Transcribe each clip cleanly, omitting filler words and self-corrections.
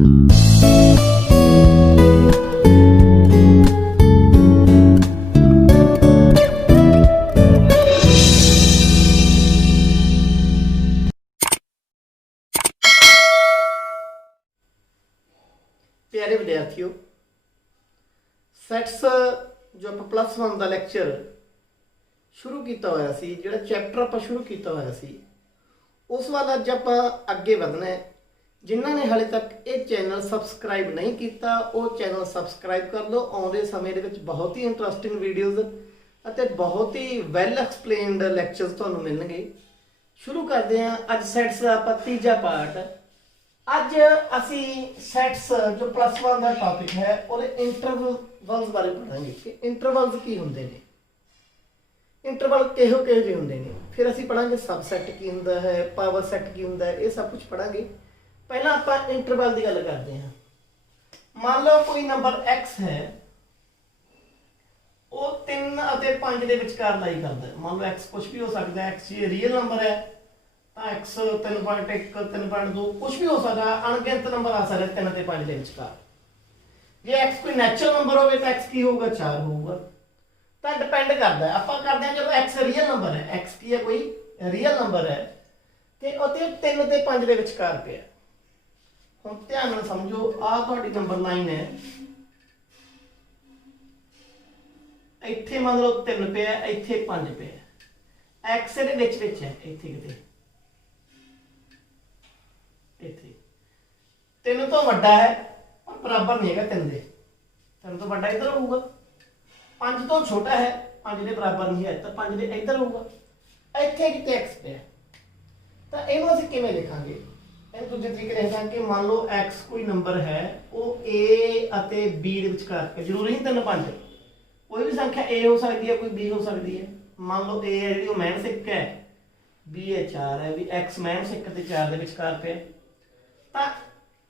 प्यारे विद्यार्थियों, सैट्स जो आप +1 का लैक्चर शुरू किया होया सी, जिहड़ा चैप्टर आप शुरू किया होया सी, उस वाल अज आप अगे बढ़ना है। जिन्हों ने हाले तक ये चैनल सबसक्राइब नहीं किया, वो चैनल सबसक्राइब कर लो। आने समय दे विच बहुत ही इंटरस्टिंग वीडियोज़ अते बहुत ही वैल एक्सप्लेनड लैक्चर्स तुहानूं मिलणगे। शुरू करते हैं अज सैट्स का आपां तीजा पार्ट। अज असी सैट्स जो +1 का टॉपिक है और इंटरवल्स बारे पढ़ांगे कि इंटरवल्स की होंदे ने, इंटरवल किहो जे होंदे ने। फिर असी पढ़ांगे सबसैट की हुंदा है, पावर सैट की हुंदा है, ये सब कुछ पढ़ांगे। पहला आपां इंटरवल की गल करते हैं। मान लो कोई नंबर x है, वो 3 और 5 के विचकार लाई करता है। मान लो x कुछ भी हो सकता है, x ये रियल नंबर है तो x 3.1 3.2 कुछ भी हो सकता है, अणगिनत नंबर आ सकते 3 और 5 के विचकार। जे x कोई नैचुरल नंबर हो तो x की होगा 4 होगा। तो डिपेंड करता है, आप करते हैं जो x रियल नंबर है, x की है कोई रियल नंबर है तो 3 और 5 के विचकार पे। हम ध्यान नाल समझो, आ तुहाडी नंबर लाइन है, इत्थे मान लो 3 पे है, इत्थे 5 पे है, x दे विच है, इत्थे किते इत्थे 3 तो वड्डा है पर बराबर नहीं है 3 दे। 3 तो वड्डा इधर होगा, 5 तो छोटा है, 5 दे बराबर नहीं है तो 5 दे इधर होगा, इत्थे किते x पे है। तो इहनूं असीं किवें लिखांगे? इन दूजे तरीके लिखांगे कि मान लो x कोई नंबर है, वो a अते b दे विचकार, जरूरी नहीं 3 5, कोई भी संख्या a हो सकती है, कोई b हो सकती है। मान लो a है जी -1 है, b है 4 है, भी x -1 ते 4 दे विचकार पे। तो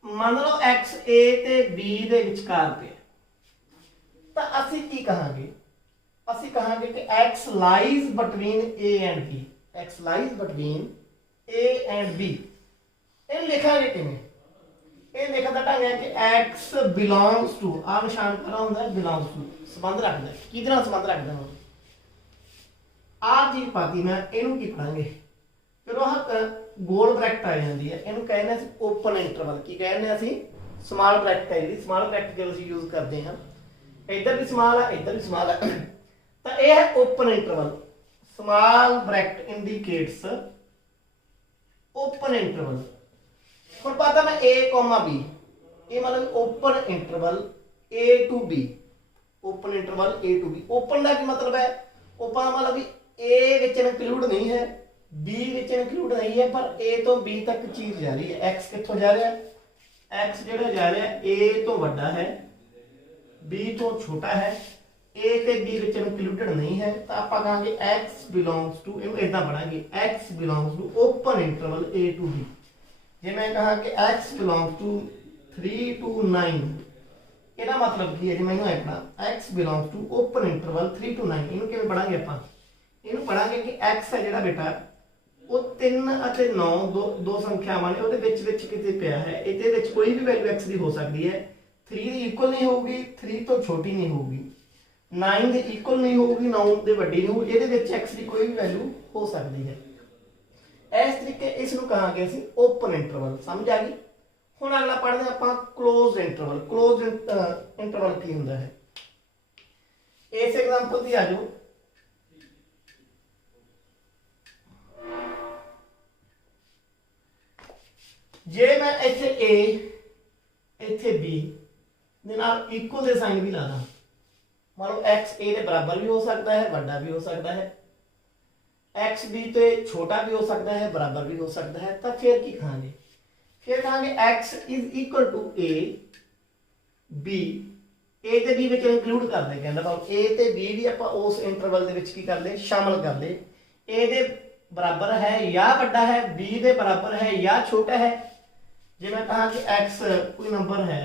मान लो x a ते b दे विचकार पे, तो असीं की कहांगे? असीं कहांगे कि x lies between a and b, x lies between a and b। ये लिखांगे किवें? ये लिखण दा ढंग है कि x बिलोंग्स टू, आ निशान करा हुंदा है बिलोंग्स टू, संबंध रखदा है, किहदे नाल संबंध रखदा है? आ चीज पाती मैं, इहनूं की पढ़ांगे? फिर वह गोल ब्रैकेट आ जाती है, इहनूं कहने असीं ओपन इंटरवल। की कहने असीं? स्मॉल ब्रैकेट है जी, स्मॉल ब्रैकेट जो असीं यूज करते हैं, इधर भी स्मॉल है, इधर भी स्मॉल है, तो यह है open interval. Small bracket indicates open interval. हुण पता मैं a, b, ये मतलब open interval a to b, open interval a to b। Open का की मतलब है? ओपन का मतलब भी a विच इंक्लूड नहीं है, b विच इंक्लूड नहीं है, पर a तो b तक चीज जा रही है। x कित्थों जा रहा है? x जिहड़ा जा रहा है a तो वड्डा है, b तो छोटा है, a ते b विच इंक्लूडेड नहीं है। तो आप कहांगे x बिलोंग्स टू, इहनूं इदां पढ़ांगे, x belongs to open interval a to b। जे मैं कहा कि x बिलोंग्स टू 3 to 9, ਇਹਦਾ मतलब की है जी? मैं अपना x belongs to open interval 3 to 9, ਇਹਨੂੰ ਕਿਵੇਂ ਪੜਾਂਗੇ ਆਪਾਂ? ਇਹਨੂੰ ਪੜਾਂਗੇ ਕਿ x ਹੈ ਜਿਹੜਾ ਬੇਟਾ, ਉਹ 3 ਅਤੇ 9 ਦੋ ਸੰਖਿਆਵਾਂ ਨੇ, ਉਹਦੇ ਵਿੱਚ ਕਿਤੇ ਪਿਆ ਹੈ। ਇਹਦੇ ਵਿੱਚ ਕੋਈ ਵੀ ਵੈਲਿਊ x ਦੀ ਹੋ ਸਕਦੀ ਹੈ। 3 ਦੀ ਇਕੁਅਲ ਨਹੀਂ ਹੋਊਗੀ, 3 ਤੋਂ ਛੋਟੀ ਨਹੀਂ ਹੋਊਗੀ, 9 ਦੇ ਇਕੁਅਲ ਨਹੀਂ ਹੋਊਗੀ, 9 ਦੇ ਵੱਡੀ ਨਹੀਂ ਹੋਊਗੀ। ਇਹਦੇ ਵਿੱਚ x ਦੀ ਕੋਈ ਵੀ ਵੈਲਿਊ ਹੋ ਸਕਦੀ ਹੈ। इस तरीके इसनूं कहांगे असीं ओपन इंटरवल। समझ आ गई? हुण अगला पढ़दे आपां क्लोज इंटरवल। क्लोज इंटरवल की हुंदा है? इस एग्जांपल दी आ जाओ। जे मैं इत्थे a इत्थे b दे नाल इक्वल दे साइन भी ला दा, मान लो x a दे बराबर भी हो सकता है, वड्डा भी हो सकता है, एक्स बी तो छोटा भी हो सकता है, बराबर भी हो सकता है। तो फिर की कहांगे? फिर कहांगे x is equal to a b, a ते b विच इंक्लूड कर दे। कहंदा भाव a ते b भी आपां उस इंटरवल दे विच की कर ले, शामिल कर ले। a दे बराबर है या बड़ा है, b दे बराबर है या छोटा है। जे मैं कहा कि x कोई नंबर है,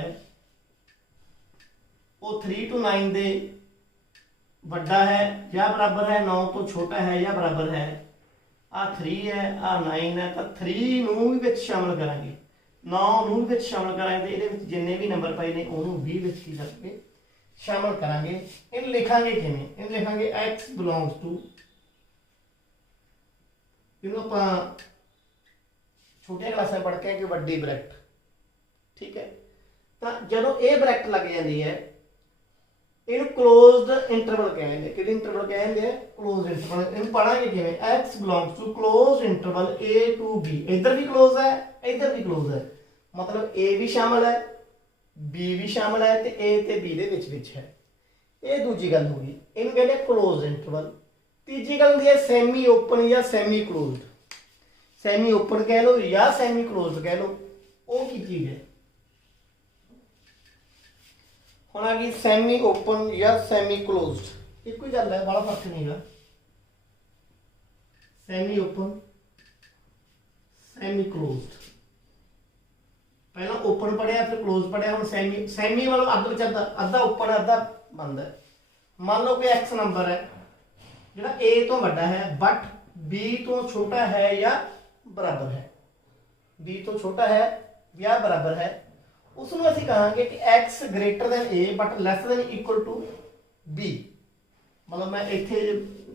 वो 3 to 9 दे बड़ा है या बराबर है, 9 तो छोटा है या बराबर है, आ 3 है, आ 9 है, तो 3 नूं भी विच शामिल करांगे। 9 ਨੂੰ ਵਿੱਚ ਸ਼ਾਮਲ ਕਰਾਂਗੇ, ਇਹਦੇ ਵਿੱਚ ਜਿੰਨੇ ਵੀ ਨੰਬਰ ਪਏ ਨੇ ਉਹਨੂੰ 20 ਵਿੱਚ ਕੀ ਕਰਾਂਗੇ ਸ਼ਾਮਲ ਕਰਾਂਗੇ। ਇਹਨੂੰ ਲਿਖਾਂਗੇ ਕਿਵੇਂ, ਇਹਨੂੰ ਲਿਖਾਂਗੇ x ਬਿਲੋਂਗਸ ਟੂ, ਇਹਨੂੰ ਆਪਾਂ ਛੋਟੀਆਂ ਕਲਾਸਾਂ ਪੜ੍ਹ ਕੇ ਕਿ ਵੱਡੀ ਬ੍ਰੈਕਟ, ਠੀਕ ਹੈ। ਤਾਂ ਜਦੋਂ ਇਹ ਬ੍ਰੈਕਟ ਲੱਗ ਜਾਂਦੀ ਹੈ ਇਹਨੂੰ ਕਲੋਜ਼ਡ ਇੰਟਰਵਲ ਕਹਿੰਦੇ, ਕਿਹੜੀ ਇੰਟਰਵਲ ਕਹਿੰਦੇ ਆ ਕਲੋਜ਼ਡ ਇੰਟਰਵਲ। ਇਹਨੂੰ ਪੜਾਂਗੇ ਕਿਵੇਂ x belongs to closed interval a to b, ਇੱਧਰ ਵੀ ਕਲੋਜ਼ ਹੈ ਇੱਧਰ ਵੀ ਕਲੋਜ਼ ਹੈ, ਮਤਲਬ a ਵੀ ਸ਼ਾਮਲ ਹੈ b ਵੀ ਸ਼ਾਮਲ ਹੈ ਤੇ a ਤੇ b ਦੇ ਵਿੱਚ ਹੈ। ਇਹ ਦੂਜੀ ਗੱਲ ਹੋ ਗਈ, ਇਹਨੂੰ ਕਹਿੰਦੇ ਕਲੋਜ਼ਡ ਇੰਟਰਵਲ। ਤੀਜੀ ਗੱਲ ਹੁੰਦੀ ਹੈ ਸੈਮੀ ਓਪਨ ਜਾਂ ਸੈਮੀ ਕਲੋਜ਼ਡ। ਸੈਮੀ ਓਪਨ ਕਹਿ ਲਓ ਜਾਂ ਸੈਮੀ ਕਲੋਜ਼ਡ ਕਹਿ ਲਓ, ਉਹ ਕੀ ਚੀਜ਼ ਹੈ। ਹੁਣ ਆ ਗਈ ਸੈਮੀ ਓਪਨ ਜਾਂ ਸੈਮੀ ਕਲੋਜ਼ਡ, ਇੱਕੋ ਹੀ ਗੱਲ ਹੈ, ਬੜਾ ਫਰਕ ਨਹੀਂ ਹੈਗਾ। ਸੈਮੀ ਓਪਨ ਸੈਮੀ ਕਲੋਜ਼ਡ, ਪਹਿਲਾਂ ਓਪਨ ਪੜਿਆ ਫਿਰ ਕਲੋਜ਼ ਪੜਿਆ, ਹੁਣ ਸੈਮੀ। ਸੈਮੀ ਵਾਲਾ ਅੱਧ ਵਿੱਚ ਅੱਧਾ ਓਪਨ ਅੱਧਾ ਬੰਦ ਹੈ। ਮੰਨ ਲਓ ਕਿ x ਨੰਬਰ ਹੈ ਜਿਹੜਾ a ਤੋਂ ਵੱਡਾ ਹੈ ਬਟ b ਤੋਂ ਛੋਟਾ ਹੈ ਜਾਂ ਬਰਾਬਰ ਹੈ, b ਤੋਂ ਛੋਟਾ ਹੈ ਜਾਂ ਬਰਾਬਰ ਹੈ, ਉਸ ਨੂੰ ਅਸੀਂ ਕਹਾਂਗੇ ਕਿ x greater than a but less than equal to b। ਮਤਲਬ ਮੈਂ ਇੱਥੇ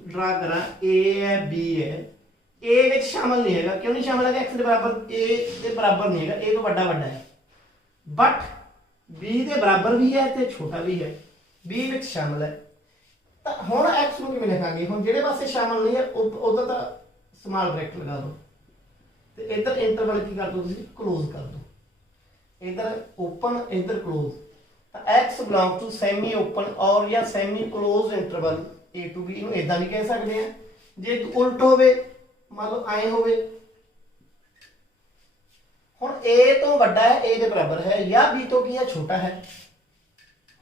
ਡਰਾ ਕਰਾਂ a ਹੈ b ਹੈ, a ਵਿੱਚ ਸ਼ਾਮਲ ਨਹੀਂ ਹੈਗਾ, ਕਿਉਂ ਨਹੀਂ ਸ਼ਾਮਲ ਹੈਗਾ, x ਦੇ ਬਰਾਬਰ a ਦੇ ਬਰਾਬਰ ਨਹੀਂ ਹੈਗਾ, a ਤੋਂ ਵੱਡਾ ਹੈ, ਬਟ b ਦੇ ਬਰਾਬਰ ਵੀ ਹੈ ਤੇ ਛੋਟਾ ਵੀ ਹੈ, b ਵਿੱਚ ਸ਼ਾਮਲ ਹੈ। ਤਾਂ ਹੁਣ x ਨੂੰ ਕਿਵੇਂ ਲਿਖਾਂਗੇ, ਹੁਣ ਜਿਹੜੇ ਪਾਸੇ ਸ਼ਾਮਲ ਨਹੀਂ ਹੈ ਉਹਦਾ ਤਾਂ ਸਮਾਲ ਬ੍ਰੈਕਟ ਲਗਾ ਦਿਓ ਤੇ ਇੱਧਰ ਇੰਟਰਵਲ ਕੀ ਕਰ ਦਿਓ ਤੁਸੀਂ ਕਲੋਜ਼ ਕਰ ਦਿਓ, इधर ओपन इधर क्लोज। तो x belong to semi open और या semi close interval a to b, इन्हों इदां नहीं कह सकते हैं। जे उल्ट होवे मान लो आए होवे, हुण a तो वड्डा है a दे बराबर है या b तो की है छोटा है,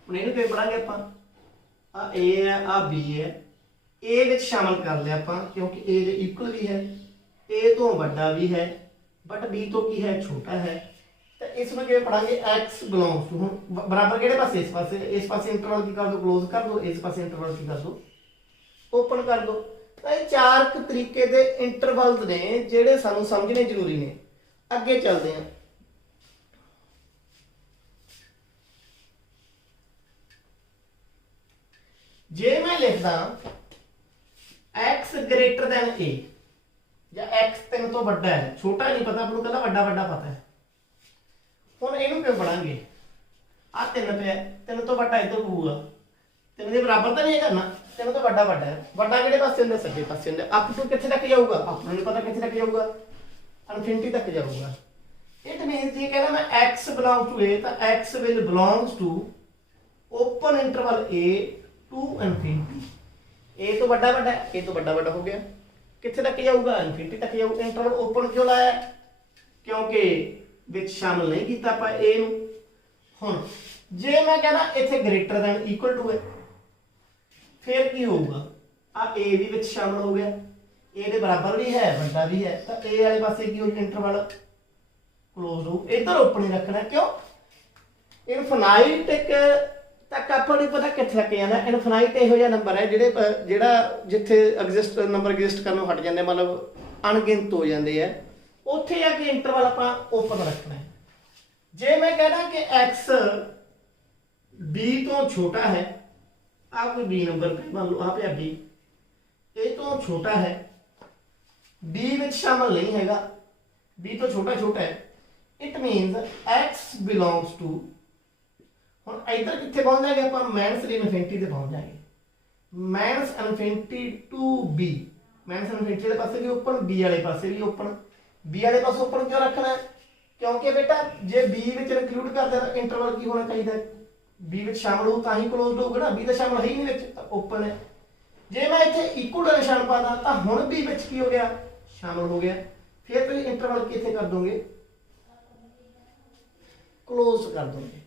हुण इहनूं किवें पढ़ांगे आपां, आ a है आ b है, a विच शामिल कर लिया आपां क्योंकि a दे इक्वल भी है, a तो वड्डा भी है बट b तो की है छोटा है। तो इसमें क्या पढ़ांगे x बिलोंग्स टू, हम बराबर केड़े पासे इस पासे इंटरवल की कर दो क्लोज कर दो, इस पासे इंटरवल की कर दो ओपन कर दो। तो ये चार तरीके दे इंटरवल्स ने जेड़े सानू समझने जरूरी ने। अगे चलते हैं, जे मैं लिखदा x ग्रेटर दैन a या x 3 तो बड़ा है, छोटा नहीं पता आपको, कहला बड़ा बड़ा पता है। ਹੁਣ ਇਹਨੂੰ ਕਿਵੇਂ ਪੜਾਂਗੇ, ਆ 3 ਪਿਆ, 3 ਤੋਂ ਵੱਡਾ ਇੱਧਰ ਹੋਊਗਾ, 3 ਦੇ ਬਰਾਬਰ ਤਾਂ ਨਹੀਂ ਹੈਗਾ ਨਾ, 3 ਤੋਂ ਵੱਡਾ ਹੈ, ਵੱਡਾ ਕਿਹੜੇ ਪਾਸੇ ਹੁੰਦਾ ਸੱਜੇ ਪਾਸੇ ਹੁੰਦਾ। ਅਪ ਟੂ ਕਿੱਥੇ ਤੱਕ ਜਾਊਗਾ ਆਪਾਂ ਨੂੰ ਨਹੀਂ ਪਤਾ ਕਿੱਥੇ ਤੱਕ ਜਾਊਗਾ, ਇਨਫਿਨਿਟੀ ਤੱਕ ਜਾਊਗਾ। ਇਟ ਮੀਨਸ ਜੇ ਕਹਿੰਦਾ ਮੈਂ x ਬਿਲੋਂਗ ਟੂ a ਤਾਂ x will belongs to open interval a to infinity. a ਤੋਂ ਵੱਡਾ a ਤੋਂ ਵੱਡਾ ਹੋ ਗਿਆ, ਕਿੱਥੇ ਤੱਕ ਜਾਊਗਾ ਇਨਫਿਨਿਟੀ ਤੱਕ ਜਾਊਗਾ। ਇੰਟਰਵਲ ਓਪਨ ਕਿਉਂ ਲਾਇਆ, ਕਿਉਂਕਿ ਵਿੱਚ ਸ਼ਾਮਲ ਨਹੀਂ ਕੀਤਾ ਆਪਾਂ a ਨੂੰ। ਹੁਣ ਜੇ ਮੈਂ ਕਹਿੰਦਾ ਇੱਥੇ ਗ੍ਰੇਟਰ ਦੈਨ ਇਕੁਅਲ ਟੂ ਹੈ ਫਿਰ ਕੀ ਹੋਊਗਾ, ਆ a ਵੀ ਵਿੱਚ ਸ਼ਾਮਲ ਹੋ ਗਿਆ, a ਦੇ ਬਰਾਬਰ ਵੀ ਹੈ ਵੱਡਾ ਵੀ ਹੈ, ਤਾਂ a ਵਾਲੇ ਪਾਸੇ ਕੀ ਹੋ ਇੰਟਰਵਲ ਕਲੋਜ਼ ਹੋ, ਇੱਧਰ ਓਪਨ ਹੀ ਰੱਖਣਾ। ਕਿਉਂ ਇਨਫਿਨਾਈਟ ਤੱਕ ਆਪਾਂ ਨੂੰ ਪਤਾ ਕਿੱਥੇ ਤੱਕ ਜਾਣਾ। ਇਨਫਿਨਾਈਟ ਇਹੋ ਜਿਹਾ ਨੰਬਰ ਹੈ ਜਿਹੜਾ ਜਿੱਥੇ ਨੰਬਰ ਐਗਜ਼ਿਸਟ ਕਰਨੋਂ ਹਟ ਜਾਂਦੇ, ਮਤਲਬ ਅਣਗਿਣਤ ਹੋ ਜਾਂਦੇ ਆ, ਉੱਥੇ ਆ ਕੇ ਇੰਟਰਵਲ ਆਪਾਂ ਓਪਨ ਰੱਖਣਾ ਹੈ। ਜੇ ਮੈਂ कहना कि x b ਤੋਂ ਛੋਟਾ ਹੈ, ਆ ਕੋਈ b ਨੰਬਰ ਮੰਨ ਲਓ ਆ ਪਿਆ b, a ਤੋਂ ਛੋਟਾ ਹੈ, b ਵਿੱਚ ਸ਼ਾਮਲ ਨਹੀਂ ਹੈਗਾ, b ਤੋਂ ਛੋਟਾ ਹੈ, it means x belongs to, ਹੁਣ ਇੱਧਰ ਕਿੱਥੇ ਪਹੁੰਚ ਜਾਏਗਾ ਆਪਾਂ ਮਾਈਨਸ ਇਨਫਿਨਿਟੀ ਤੇ ਪਹੁੰਚ ਜਾਏਗੇ, minus infinity to b। Minus infinity ਦੇ ਪਾਸੇ ਵੀ ਓਪਨ, b ਵਾਲੇ ਪਾਸੇ ਵੀ ਓਪਨ। b ਵਾਲੇ ਪਾਸੇ ਓਪਨ ਕਿਉਂ ਰੱਖਣਾ ਹੈ, क्योंकि बेटा जे b ਵਿੱਚ ਇਨਕਲੂਡ ਕਰਦੇ ਤਾਂ ਇੰਟਰਵਲ ਕੀ ਹੋਣਾ ਚਾਹੀਦਾ, b ਵਿੱਚ ਸ਼ਾਮਲ ਹੋ ਤਾਂ ਹੀ ਕਲੋਜ਼ਡ ਹੋਊਗਾ ਨਾ, b ਤਾਂ ਸ਼ਾਮਲ ਹੈ ਹੀ ਨਹੀਂ ਵਿੱਚ, ਤਾਂ ਓਪਨ ਹੈ। ਜੇ ਮੈਂ ਇੱਥੇ ਇਕੁਅਲ ਦਾ ਨਿਸ਼ਾਨ ਪਾਦਾ ਤਾਂ ਹੁਣ b ਵਿੱਚ ਕੀ ਹੋ ਗਿਆ ਸ਼ਾਮਲ ਹੋ ਗਿਆ, ਫਿਰ ਤੁਸੀਂ ਇੰਟਰਵਲ ਕਿੱਥੇ ਕਰ ਦੋਗੇ ਕਲੋਜ਼ ਕਰ ਦੋਗੇ।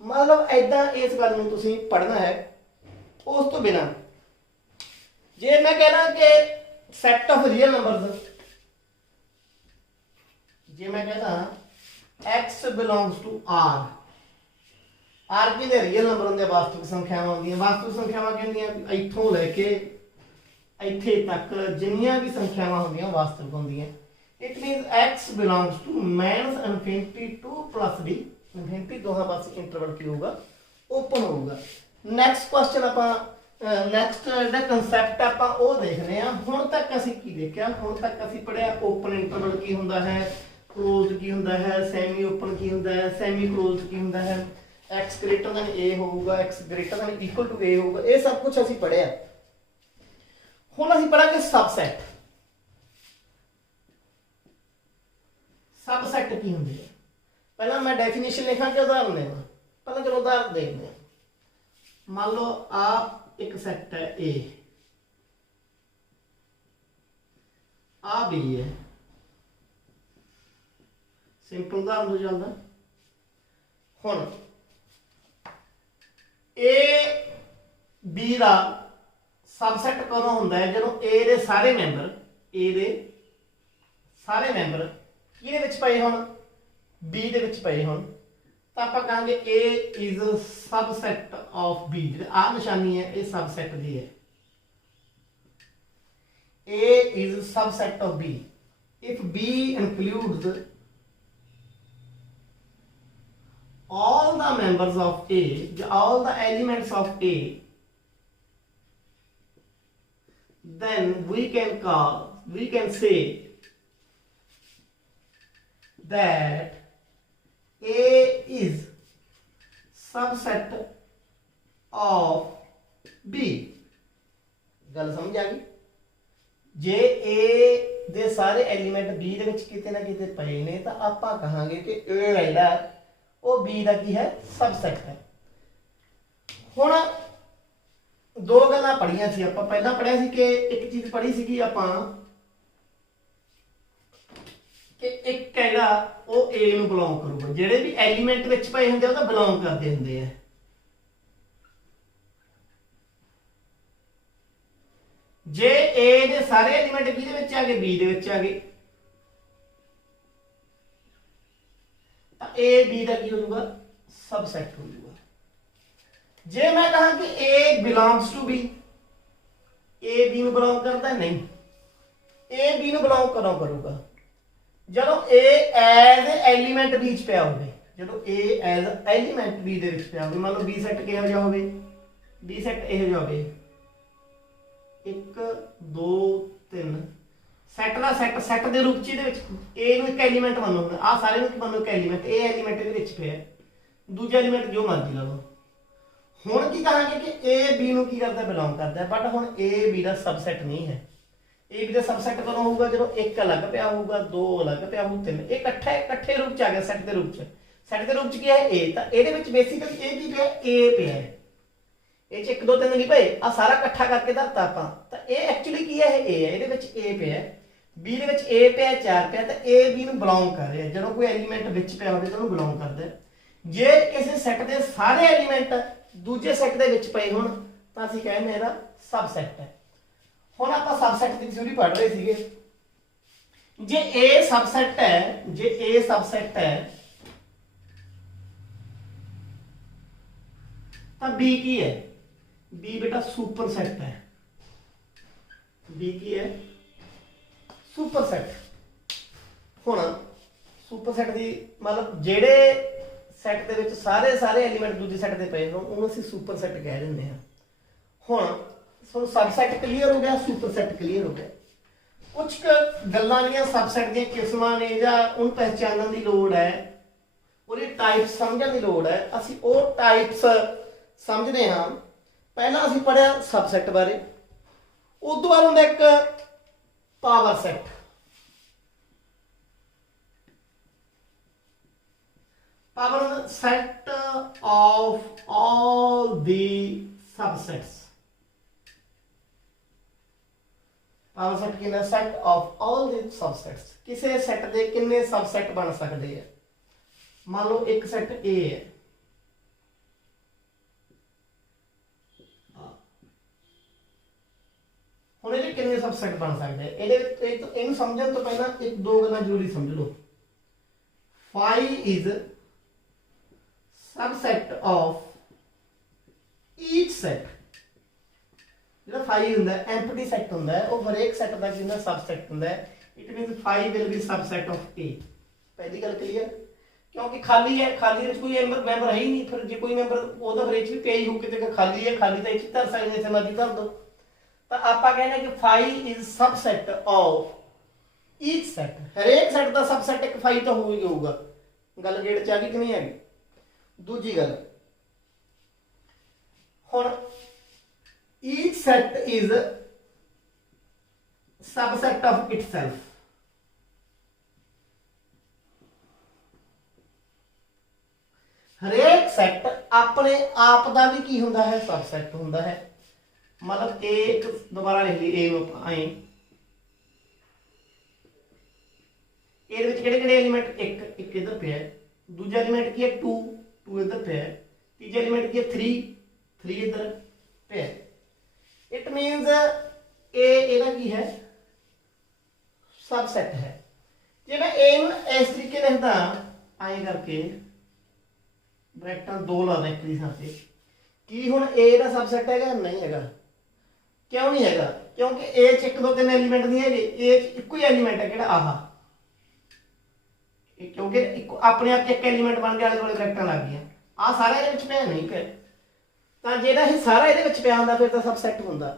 मतलब ऐदा इस गल नूं तुसीं पढ़ना है। उस तो बिना जे मैं कहना कि सैट ऑफ रियल नंबर्स, जे मैं कहता x belongs to R, R की रियल नंबर होंगे, वास्तविक संख्यावां होंदियां। वास्तविक संख्यावां कहंदियां इत्थों लैके इत्थे तक जिन्नियां भी संख्यावां होंदियां वास्तविक होंदियां। It mean x belongs to minus infinity 2 plus d infinity दोनों पास इंटरवल की होगा ओपन होगा। नैक्सट क्वेश्चन आप नैक्सट जो कंसैप्ट आप देखने हुण तक असीं की देखिया, हुण तक असीं पढ़िया ओपन इंटरवल की हुंदा है, क्लोज की हुंदा है, सैमी ओपन की हुंदा है, सैमी क्लोज की हुंदा है, एक्स ग्रेटर दैन ए होगा, X greater than equal to A होगा, ये सब कुछ असीं पढ़िया। हुण असीं पढ़ांगे सबसैट। सबसैट की हुंदी है, पहला मैं डेफिनेशन लिखा कि उदाहरण देवां। पहला चलो उदाहरण देखते हैं। मान लो आ एक सैट है ए, आ बी है, सिंपल उदाहरण हो जाता। हुण ए बी का सबसैट कदों हुंदा है जदों ए दे सारे मैंबर, ए दे सारे मैंबर किहदे विच पए होण, बी दे विच पए होण, तो आप कहांगे A is subset of B. आ निशानी है ये सबसैट दी है, A is subset of B if B includes all the members of A, all the elements of A, then we can say that A is subset of B। गल समझ आ गई? जे A दे सारे एलिमेंट B दे विच किते ना किते पए ने तो आपां कहांगे कि A जिहड़ा वो बी का की है सबसैट है। हुण दो गल्लां पढ़ियां सी आपां, पहला पढ़िया सी कि एक चीज पढ़ी सी आपां कि एक हैगा वो ए नूं बिलोंग करूगा, जिहड़े भी एलीमेंट विच पए हुंदे ओह बिलोंग करदे हुंदे आ। जे ए दे सारे एलीमेंट बी दे विच आ गए, बी दे विच आ गए, ए बी का की हो जाएगा सबसेट हो जाएगा। जे मैं कहा कि A belongs to B, A B नूं बिलोंग करता है नहीं, ए बी नूं बिलोंग कदों करूगा जदों ए एज एलीमेंट बी च पिया होवे, जदों ए एज एलीमेंट बी दे विच पिया होवे। मान लो बी सैट किहो जिहा होवे, बी सैट इहो जिहा होवे 1 2 3 सैट का सैट के रूप च ए एक एलीमेंट मनो, आ सारे मनो एक एलीमेंट, ए एलीमेंट पे दूजा एलीमेंट जो मर्जी ला लो। हुण की कहांगे कि ए बी नूं की करदा बिलोंग करदा है, बट हुण ए बी का सबसैट नहीं है। ए बी का सबसैट कदों होगा जदों एक अलग पिया होगा, दो अलग पिया होगा, 3 ये इकट्ठे रूप च आ गया सैट के रूप च। सैट के रूप च की है ए, तो ये बेसिकली ए की पिया ए पिया है, ये 1 2 3 नहीं पे आ सारा इकट्ठा करके धरता आपां, तो ये एक्चुअली की है ए है, ये ए पिया है, बी दे विच ए पिया 4 पिया, तो ए बी नूं बिलोंग कर रहा है। जदों कोई एलीमेंट विच पिया होवे तो उहनूं बिलोंग करदा है। जे किसी सैट दे सारे एलीमेंट दूजे सैट दे विच पए होण तां असीं कहने इहदा सबसैट है। हुण आपां सबसैट दी थ्योरी पढ़ रहे सीगे। जे ए सबसैट है, जे ए सबसैट है तां बी की है, बी बेटा सुपर सैट है, बी की है सुपर सैट। हुण सुपर सैट की मतलब जेड़े सैट दे विच सारे एलीमेंट दूजे सैट दे पए होण उहनूं असीं सुपर सैट कह दिंदे हां। हुण सो सबसैट क्लीयर हो गया, सुपर सैट क्लीयर हो गया। कुछ गल्लां जिहड़ियां सबसैट दीयां किस्मां ने जां उहनूं पहचानण दी लोड़ है, ਉਹਦੀ टाइप्स समझण ਦੀ ਲੋੜ है। ਅਸੀਂ ਉਹ टाइप्स समझने हाँ। पहला ਅਸੀਂ पढ़िया सबसैट बारे, उस तो बाद ਹੁੰਦਾ एक power set. Power set of all the subsets. Power set की set of all the subsets, किसी सेट के कितने सबसेट बन सकते हैं। मान लो एक सेट ए है, ਹੁਣ ਇਹਦੇ ਕਿੰਨੇ सबसेट बन सकते हैं। ਇਹਨੂੰ ਸਮਝਣ ਤੋਂ ਪਹਿਲਾਂ ਇੱਕ ਦੋ ਗੱਲਾਂ ਜ਼ਰੂਰੀ ਸਮਝ ਲਓ। phi is subset of each set। ਜਿਹੜਾ phi ਹੁੰਦਾ ਐਮਪਟੀ ਸੈੱਟ ਹੁੰਦਾ ਹੈ, ਉਹ ਹਰੇਕ ਸੈੱਟ ਦਾ ਕਿੰਨਾ सबसेट ਹੁੰਦਾ ਹੈ। It mean five will be subset of A. पहली गल क्लीयर, क्योंकि खाली है, खाली में कोई मैंबर है ही नहीं, फिर जो कोई मैंबर ਉਹਦਾ ਫਿਰ ਇਹ 'ਚ ਵੀ ਪਿਆ ਹੀ ਹੋ, ਕਿਤੇ ਖਾਲੀ ਹੈ, ਖਾਲੀ ਤਾਂ ਇਹ 'ਚ ਧਰ ਸਕਦੇ, ਇੱਥੇ ਮਰਜ਼ੀ ਧਰ ਦੋ। ਤਾਂ ਆਪਾਂ ਕਹਿੰਦੇ ਕਿ five is subset of each set, हरेक सेट का सबसेट एक फाइव तो हो ही होगा। गल गेड़ च आ गई कि नहीं आ गई। दूजी गल, हुण each set is subset of itself. हरेक सैट अपने आप का भी की होंदा है, सबसैट होंदा है। मतलब एक दोबारा लिख ली ए में आए एलिमेंट एक इधर पे है, दूजा एलिमेंट की है टू इधर पे है, तीजा एलिमेंट की है थ्री इधर पे है। इट मीन्स एदा की है, सबसेट है। जे मैं ए इस तरीके लिखदा आए करके ब्रैकेटां दो ला दें एक से, की हुण ए दा सबसेट है नहीं है? क्यों नहीं है? क्योंकि ए च एक दो तीन एलीमेंट नहीं है, ए च इको ही एलीमेंट है, आह, क्योंकि अपने आप एक एलीमेंट बन गया, आले दुआले ब्रैकेटां लग गई, आ सारा ये पिया नहीं पे, तो जेड़ा ये सारा ये पिया होंदा फिर तो सबसेट होंदा।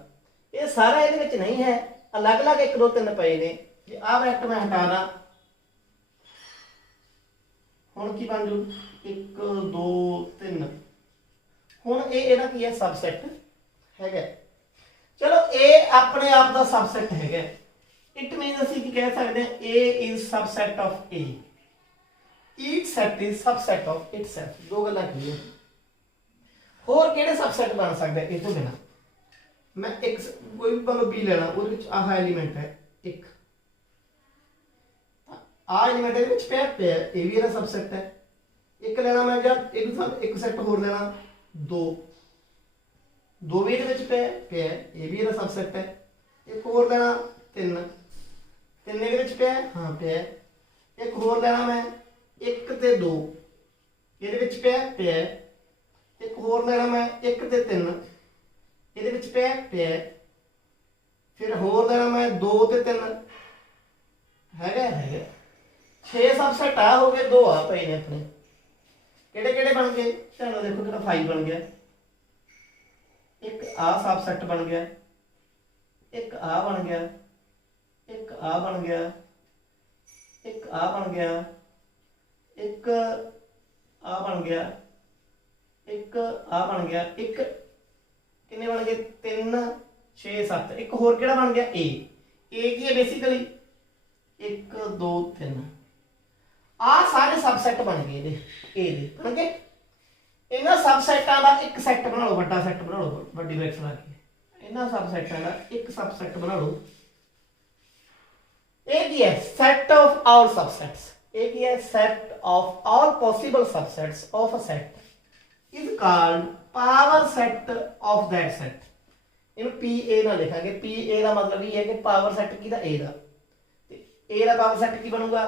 ये सारा ये नहीं है, अलग अलग एक दो तीन पे ने। जे आ ब्रैकेट मैं हटा दा, हुण की बन जू एक दो तीन, हुण ये की है सबसेट है। चलो ए अपने आप का सबसेट है, इट मीन असीं की कह सकते हैं A is subset of A, each set is subset of itself. दो गल्लां की होर किहड़े सबसेट बन सकते हैं इस तो बिना? मैं एक कोई भी मतलब बी लेना, वो आह एलीमेंट है एक, आ एलीमेंट ये पे है, ये भी इहदा सबसेट है। एक लेना मैं जब एक सेट होर लेना दो भी ये पे है, ये भी इहदा सबसेट है। एक होर लेना तीन ये पे है, हाँ पे है। एक होर लेना मैं एक ते दो, ये पे है। एक होर लेना मैं एक ते तीन, ये पे है। फिर होर लेना मैं दो ते तीन, है 6 सबसेट आ हो गए, 2 आ पे ने अपने। किहड़े किहड़े बन गए? चलो देखो कितना 5 बन गया, एक आ सबसेट बन गया, एक आ बन गया, एक आ बन गया, एक आ बन गया, एक आ बन गया, एक आ बन गया, एक कितने बन गए? 3 6 7। एक होर किहड़ा बन गया? ए की है बेसिकली 1 2 3। आ सारे सबसेट बन गए ए दे, बन गए। इन्हां सबसेटां दा एक सैट बना लो, बड़ा सैट बना लो, बड़ी ब्रैकेट ला के इन्हां सबसेटां दा एक सबसेट बना लो। ए की है सेट ऑफ ऑल सबसेट्स, ए की है set of all possible subsets of a set is called power set of that set. इन्हें पी ए ना लिखांगे, पी ए का मतलब ये है कि पावर सेट की ए का, ए का पावर सेट की बनूगा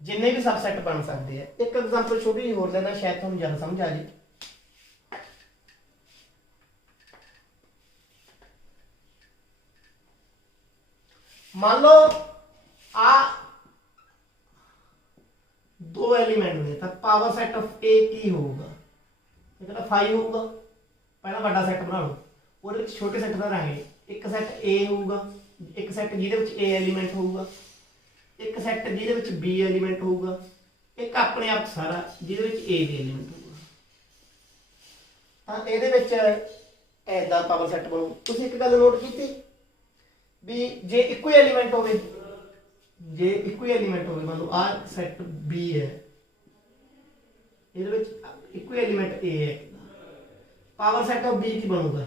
जिन्ने भी सबसेट बन सकते हैं। एक एग्जांपल छोटी जी होर लेना, शायद तुहानूं ज़्यादा समझ आ जाए। मान लो आ दो एलिमेंट ने, तो पावर सेट ऑफ ए की होगा? ये 5 होगा। पहला बड़ा सेट बना लो, और छोटे सेट बनाएंगे। एक सेट ए होगा, एक सेट जिहदे ए एलीमेंट होगा, एक सेट जिहदे बी एलीमेंट होगा, एक अपने आप सारा जिहदे ए भी एलीमेंट होगा। हाँ ये ऐदा पावर सेट बनू। तुसीं एक गल नोट की भी, जे इको ही एलीमेंट होवे, जे इको ही एलीमेंट होवे, मान लो आ सेट बी है, ये इको ही एलीमेंट ए है, पावर सेट ऑफ बी की बनूगा?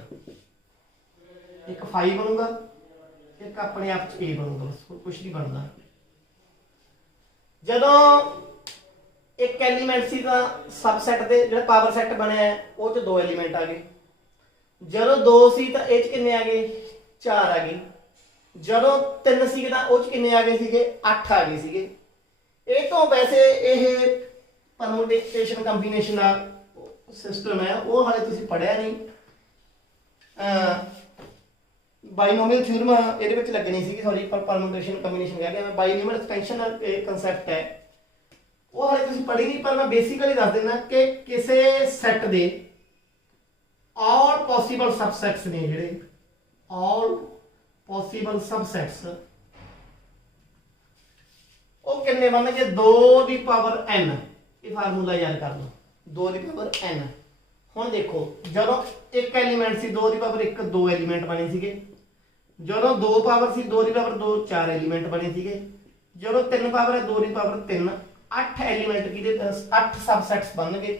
एक 5 बनूगा, एक अपने आप ए बनूगा, बस कुछ नहीं बनता। जदों एक एलीमेंट सी तां सबसेट दे जिहड़ा पावर सेट बनया है वो च 2 एलीमेंट आ गए। जदों 2 सी तां इह च किन्ने आ गए? 4 आ गए। जदों 3 सी तां उह च किन्ने आ गए सीगे? 8 आ गए सीगे। ਇਹ ਤੋਂ ਵੈਸੇ ਇਹ परमुटेशन कंबीनेशन का सिस्टम है, वो हाले तुसीं पढ़िया नहीं। ਬਾਈਨੋਮੀਅਲ ਥਿਊਰਮ ਇਹਦੇ ਵਿੱਚ ਲੱਗਣੀ ਸੀਗੀ, ਸੌਰੀ, ਪਰ ਪਰਮਿਊਟੇਸ਼ਨ ਕੰਬੀਨੇਸ਼ਨ ਕਹਿ ਗਿਆ। ਬਾਈਨੋਮੀਅਲ ਐਕਸਪੈਂਸ਼ਨ ਕਨਸੈਪਟ ਹੈ, ਉਹ ਹਾਲੇ ਤੁਸੀਂ ਪੜ੍ਹੀ ਨਹੀਂ, ਪਰ ਮੈਂ ਬੇਸਿਕਲੀ ਦੱਸ ਦਿੰਦਾ ਕਿ ਕਿਸੇ ਸੈੱਟ ਦੇ ਆਲ ਪੋਸੀਬਲ ਸਬਸੈਟਸ ਨੇ, ਜਿਹੜੇ ਆਲ ਪੋਸੀਬਲ ਸਬਸੈਟਸ, ਉਹ ਕਿੰਨੇ ਬਣਨਗੇ? 2 ਦੀ ਪਾਵਰ n। ਇਹ ਫਾਰਮੂਲਾ ਯਾਦ ਕਰ ਲਓ, 2 ਦੀ ਪਾਵਰ n। ਹੁਣ ਦੇਖੋ, ਜਦੋਂ ਇੱਕ ਐਲੀਮੈਂਟ ਸੀ 2 ਦੀ ਪਾਵਰ 1 2 ਐਲੀਮੈਂਟ ਬਣੇ ਸੀਗੇ, ਜਦੋਂ 2 ਪਾਵਰ ਸੀ 2 ਦੀ ਪਾਵਰ 2 4 ਐਲੀਮੈਂਟ ਬਣੇ ਸੀਗੇ, ਜਦੋਂ 3 ਪਾਵਰ ਹੈ 2 ਦੀ ਪਾਵਰ 3 8 ਐਲੀਮੈਂਟ ਕਿਹਦੇ 8 ਸਬਸੈਟਸ ਬਣਨਗੇ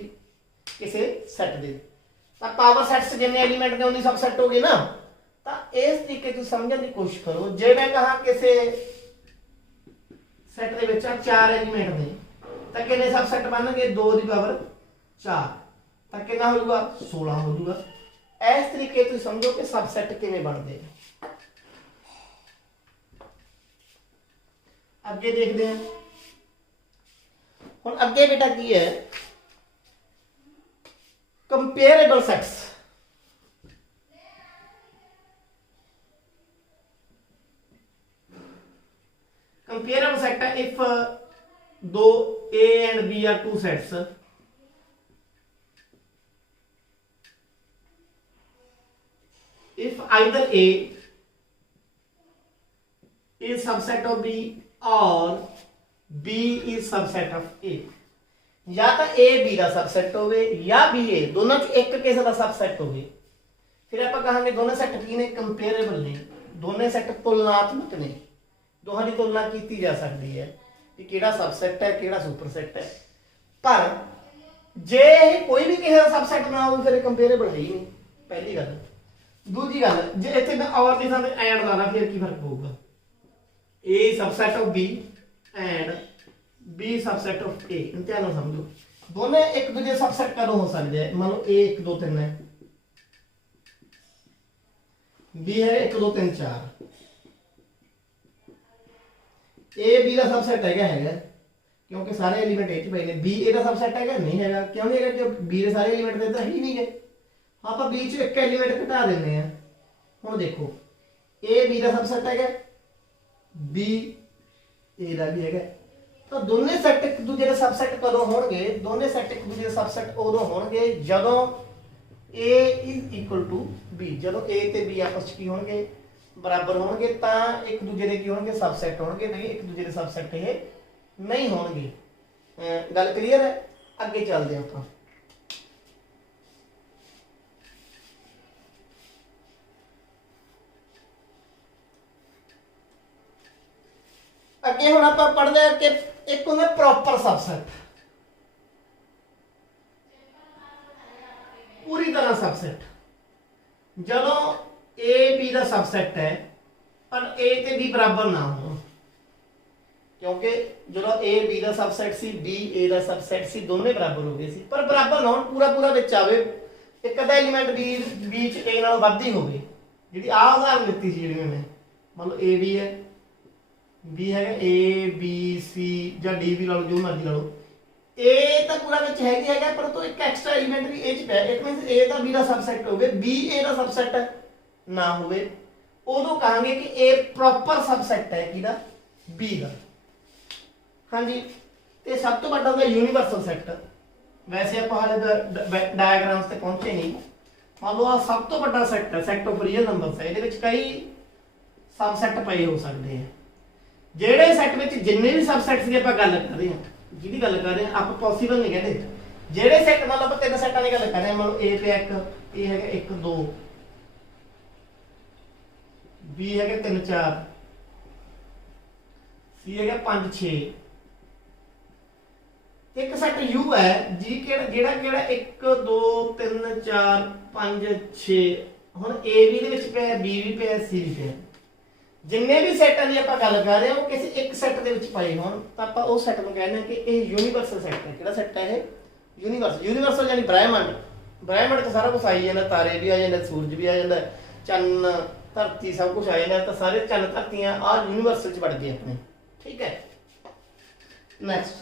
ਕਿਸੇ ਸੈੱਟ ਦੇ। ਤਾਂ ਪਾਵਰ ਸੈਟਸ ਜਿੰਨੇ ਐਲੀਮੈਂਟ ਨੇ ਉਨੀ ਸਬਸੈਟ ਹੋ ਗਏ ਨਾ। ਤਾਂ ਇਸ ਤਰੀਕੇ ਤੋਂ ਸਮਝਣ ਦੀ ਕੋਸ਼ਿਸ਼ ਕਰੋ। ਜੇ ਮੈਂ ਕਹਾਂ ਕਿਸੇ ਸੈੱਟ ਦੇ ਵਿੱਚ 4 ਐਲੀਮੈਂਟ ਨੇ ਤਾਂ ਕਿੰਨੇ ਸਬਸੈਟ ਬਣਨਗੇ? 2 ਦੀ ਪਾਵਰ 4, ਤਾਂ ਕਿੰਨਾ ਹੋ ਜਾਊਗਾ? 16 ਹੋ ਜਾਊਗਾ। ਇਸ ਤਰੀਕੇ ਤੋਂ ਸਮਝੋ ਕਿ ਸਬਸੈਟ ਕਿਵੇਂ ਬਣਦੇ ਆ। ਅੱਗੇ ਦੇਖਦੇ ਹਾਂ। ਹੁਣ ਅੱਗੇ ਬੇਟਾ ਕੀ ਹੈ? ਕੰਪੇਅਰੇਬਲ sets. Comparable set if though A and B are two sets, if either A is subset of B or B is subset of A, या तो A B का सबसेट होवे या B A, दोनों च एक किसी का सबसेट होवे। फिर आप कहांगे दोनों सेट की ने? कंपेरेबल ने, दोनों सेट तुलनात्मक ने, दोहां की तुलना की जा सकती है कि केड़ा सबसेट है केड़ा सुपरसेट है। पर जे कोई भी किसी का सबसेट ना हो फिर कंपेरेबल है ही नहीं, पहली गल। दूजी गल, जे इत्थे मैं और की थां ते एंड लाना फिर की फर्क पऊगा? A subset of B and B subset of A। ध्यान नाल समझो, दोनों एक दूजे सबसेट कदों हो सकते हैं? मान लो A 1 2 3 है, B है 1 2 3 4। ए बी का सबसेट है क्योंकि सारे एलीमेंट ए च पे ने। बी ए का सबसेट है नहीं है, क्यों नहीं है? कि बी के सारे एलीमेंट तो इधर ही नहीं है। आप बी च एक एलीमेंट घटा देने हैं। हुण देखो, ए बी का सबसेट है, बी ए का भी है। तो दोनों सैट एक दूसरे के सबसेट कदों होणगे? दोनों सैट एक दूसरे के सबसेट उदों होणगे जदों ए इज इक्वल टू बी। जदों ए ते बी आपस च की होणगे? बराबर होणगे। तां एक दूसरे के की होणगे? सबसेट होणगे। नहीं, एक दूसरे के सबसेट ये नहीं होणगे। गल क्लीयर है? अगे चलते हैं आपां। अगे हुण आपां पढ़दे हैं कि एक होंदा प्रॉपर सबसेट, पूरी तरह सबसेट। जदों ए बी का सबसेट है पर ए ते बी बराबर ना हो, क्योंकि जो ए बी का सबसेट सी बी ए का सबसेट सी दोनों बराबर हो गए सी, पर बराबर ना हो पूरा पूरा विच आवे, एक अद्धा एलीमेंट बी बी च ए नालों वध ही होवे। जिहड़ी आ उदाहरण दित्ती सी जिहड़ी मैं, मान लो ए बी है, बी है ए बी सी या डी भी ला लो, जो मर्जी ला लो। ए तो पूरा विच है पर तो एक एक्स्ट्रा एलीमेंट भी ए च पिया, इट मींस ए दा बी दा सबसेट होवे, बी ए दा सबसेट ना होवे, उदों कहांगे कि ए प्रॉपर सबसेट है किहदा? बी दा। हाँ जी, ते सब तो वड्डा होंदा यूनीवर्सल सेट। वैसे आप हाले डायग्राम्स ते पहुंचे नहीं। मान लो आ सब तो वड्डा सेट है, सेट ऑफ रियल नंबर्स है। इहदे विच कई सबसेट पए हो सकते हैं। ਜਿਹੜੇ ਸੈੱਟ ਵਿੱਚ ਜਿੰਨੇ ਵੀ ਸਬਸੈਟਸ ਦੀ ਆਪਾਂ ਗੱਲ ਕਰ ਰਹੇ ਹਾਂ, ਜਿਹਦੀ ਗੱਲ ਕਰ ਰਹੇ ਹਾਂ ਆਪਾਂ ਪੋਸੀਬਲ ਨਹੀਂ ਕਹਿੰਦੇ। ਜਿਹੜੇ ਸੈੱਟ ਮੰਨ ਲਓ ਆਪਾਂ ਤਿੰਨ ਸੈੱਟਾਂ ਦੀ ਗੱਲ ਕਰ ਰਹੇ ਹਾਂ, ਮੰਨ ਲਓ A ਪਿਆ ਇੱਕ, A ਹੈਗਾ 1 2, B ਹੈਗਾ 3 4, C ਹੈਗਾ 5 6। ਇੱਕ ਸੈੱਟ U ਹੈ ਜੀ ਜਿਹੜਾ 1 2 3 4 5 6। ਹੁਣ A ਵੀ ਇਹਦੇ ਵਿੱਚ ਪਿਆ, B ਵੀ ਪਿਆ, C ਵੀ ਪਿਆ। जिन्ने भी सैटां की आपां गल कर रहे हैं वो किसी एक सैट दे विच पाए होण तां आपां उस सैट नूं कहने कि ये यूनीवर्सल सैट है। किहड़ा सैट है ये? यूनीवर्सल। यूनीवर्सल यानी ब्रह्मांड। ब्रह्मांड च सारा कुछ आई जांदा, तारे भी आ जांदे, सूरज भी आ जांदा, चन्न धरती सब कुछ आ जांदा। तां सारे चन्न धरतियां आ यूनीवर्सल च वड़ गए अपने। ठीक है, नैक्सट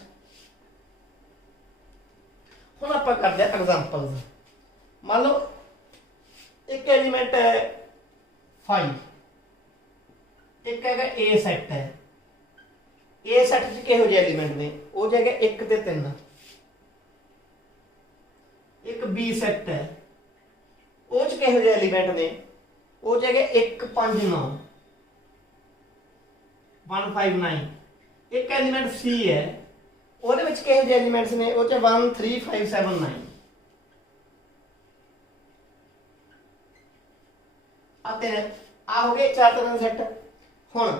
हुण आपां करदे आ एग्जांपल्स। मान लो एक एलीमेंट है 5, एक है ए सैट है। ए सैट च किहो जिहे एलीमेंट ने, वो जाएगा 1 ते 3। एक बी सैट है, वो च किहो जिहे एलीमेंट ने, वो जाएगा 1 5 9 159। एक एलीमेंट सी है, ਉਹਦੇ ਵਿੱਚ ਕਿਹੋ ਜਿਹੇ ਐਲੀਮੈਂਟਸ ਨੇ, ਉਹ ਚ 1 3 5 7 9। ਆਤੇ ਨੇ ਆ ਹੋ ਗਏ 4 ਤਰ੍ਹਾਂ ਦੇ ਸੈੱਟ। ਹੁਣ